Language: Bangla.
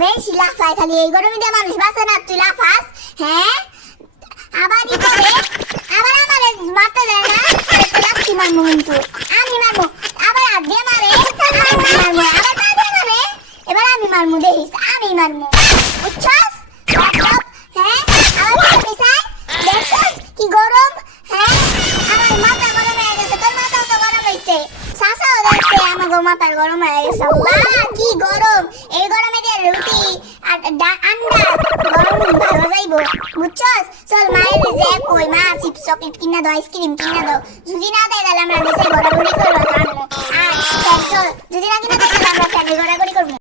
বেশি লাফায় খালি, এই গরমে দিয়ে মানুষ বাঁচে না, তুই লাফাস। হ্যাঁ? আবার ই করে, আবার আমার মারতে দেয় না। লাফি মারবো কিন্তু। আমি মারবো আবার হাত দিয়ে মারে আমি মারবো আবার পা দিয়ে মারে। এবার আমি মারবো দেখিস। আমি মারবো বুঝছস হ্যাঁ মারবি স্যার দেখছস কি গরম হ্যাঁ আমার মাথা গরম হয়ে গেছে, তোর মাথাও তো গরম হয়েছে। শাসাও দেখছে আমাকে মাথার গরম হয়ে গেছে। আল্লাহ কি গরম! এই গরমে দিয়ে রুটি আর আন্ডা, গরম ভালো যাইবো। বুঝছস? চল মায়ের যে কই, মা, চিপস, চকলেট কিনা দাও, আইসক্রিম কিনা দাও। যদি না দেয় তাহলে আমরা দেশে ঘোরাঘুরি করব আর চল যদি না কিনা তাহলে আমরা